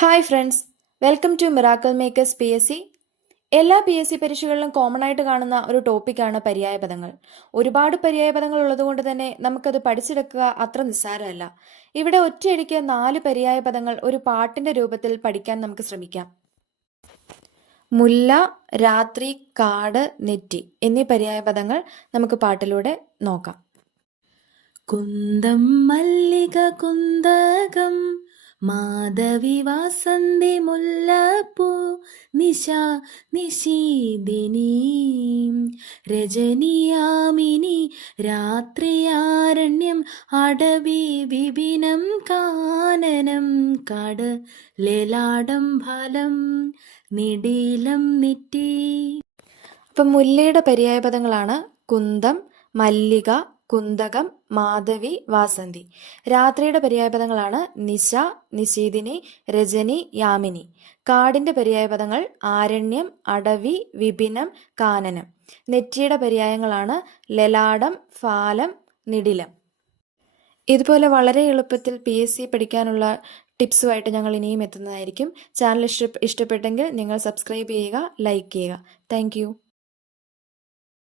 Hi friends welcome to miracle makers P S C. എല്ലാ P S C പരീക്ഷകളിലും common ആയിട്ട് കാണുന്ന ഒരു ടോപ്പിക്കാണ് പര്യായ പദങ്ങൾ. ഒരുപാട് പര്യായ പദങ്ങൾ ഉള്ളതുകൊണ്ട് തന്നെ നമുക്കത് പഠിച്ചെടുക്കുക അത്ര നിസ്സാരമല്ല. ഇവിടെ ഒറ്റയടിക്ക് നാല് പര്യായ പദങ്ങൾ ഒരു പാട്ടിന്റെ രൂപത്തിൽ പഠിക്കാൻ നമുക്ക് ശ്രമിക്കാം. മുല്ല രാത്രി കാട് നെറ്റി എന്നീ പര്യായ പദങ്ങൾ നമുക്ക് പാട്ടിലൂടെ നോക്കാം. കുന്തം മല്ലിക കുന്തകം മാധവി വാസന്തി മുല്ലപ്പൂ നിശ നിശീദിനി രജനിയാമിനി രാത്രിയാരണ്യം അടവി വിപിനം കാനനം കട ലലാടം ഫലം നിടീലം നെറ്റി. അപ്പം മുല്ലയുടെ പര്യായപദങ്ങളാണ് കുന്തം മല്ലിക കുന്തകം മാധവി വാസന്തി. രാത്രിയുടെ പര്യായപദങ്ങളാണ് നിശ നിശീദിനി രജനി യാമിനി. കാടിന്റെ പര്യായപദങ്ങൾ ആരണ്യം അടവി വിപിനം കാനനം. നെറ്റിയുടെ പര്യായങ്ങളാണ് ലലാടം ഫാലം നിടിലം. ഇതുപോലെ വളരെ എളുപ്പത്തിൽ പി എസ് സി പഠിക്കാനുള്ള ടിപ്സുമായിട്ട് ഞങ്ങൾ ഇനിയും എത്തുന്നതായിരിക്കും. ചാനൽ ഇഷ്ട ഇഷ്ടപ്പെട്ടെങ്കിൽ നിങ്ങൾ സബ്സ്ക്രൈബ് ചെയ്യുക ലൈക്ക് ചെയ്യുക. താങ്ക്